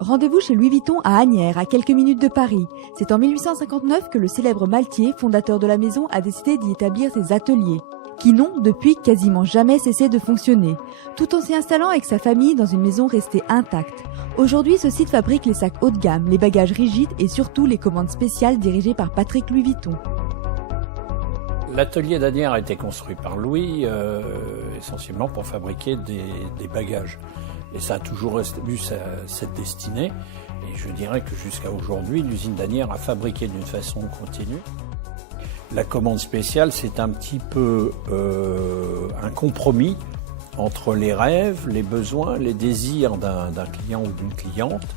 Rendez-vous chez Louis Vuitton à Asnières, à quelques minutes de Paris. C'est en 1859 que le célèbre Maltier, fondateur de la maison, a décidé d'y établir ses ateliers, qui n'ont depuis quasiment jamais cessé de fonctionner, tout en s'y installant avec sa famille dans une maison restée intacte. Aujourd'hui, ce site fabrique les sacs haut de gamme, les bagages rigides et surtout les commandes spéciales dirigées par Patrick Louis Vuitton. L'atelier d'Asnières a été construit par Louis essentiellement pour fabriquer des bagages. Et ça a toujours eu cette destinée. Et je dirais que jusqu'à aujourd'hui, l'usine d'Asnières a fabriqué d'une façon continue. La commande spéciale, c'est un petit peu un compromis entre les rêves, les besoins, les désirs d'un client ou d'une cliente.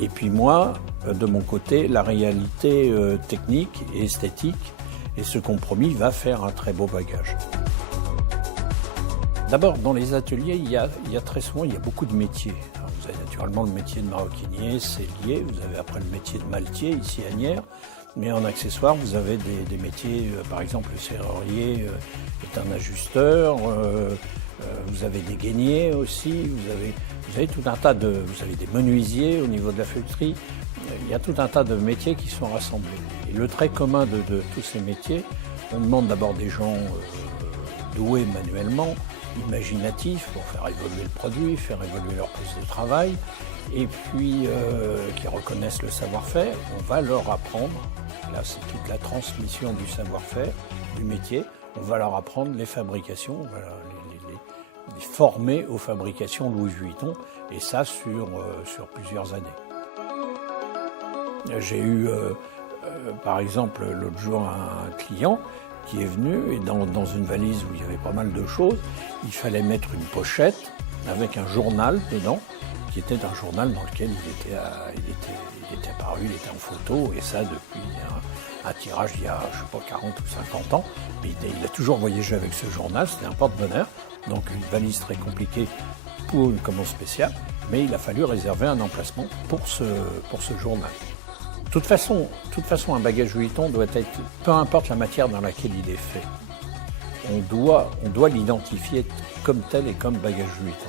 Et puis moi, de mon côté, la réalité technique et esthétique. Et ce compromis va faire un très beau bagage. D'abord, dans les ateliers, il y a très souvent beaucoup de métiers. Alors, vous avez naturellement le métier de maroquinier, sellier, vous avez après le métier de maltier, ici à Asnières. Mais en accessoire, vous avez des métiers, par exemple le serrurier est un ajusteur, vous avez des gainiers aussi, vous avez tout un tas vous avez des menuisiers au niveau de la feuilleterie. Il y a tout un tas de métiers qui sont rassemblés. Et le trait commun de tous ces métiers, on demande d'abord des gens doués manuellement, imaginatifs pour faire évoluer le produit, faire évoluer leur poste de travail, et puis qui reconnaissent le savoir-faire. On va leur apprendre, là c'est toute la transmission du savoir-faire, du métier, on va leur apprendre les fabrications, on va les former aux fabrications Louis Vuitton, et ça sur plusieurs années. J'ai eu, par exemple, l'autre jour un client qui est venu et dans une valise où il y avait pas mal de choses, il fallait mettre une pochette avec un journal dedans, qui était un journal dans lequel il était apparu, il était en photo, et ça depuis un tirage il y a, je sais pas, 40 ou 50 ans. Mais il a toujours voyagé avec ce journal, c'était un porte-bonheur, donc une valise très compliquée pour une commande spéciale, mais il a fallu réserver un emplacement pour ce journal. De toute façon, un bagage Louis Vuitton doit être, peu importe la matière dans laquelle il est fait, on doit l'identifier comme tel et comme bagage Louis Vuitton.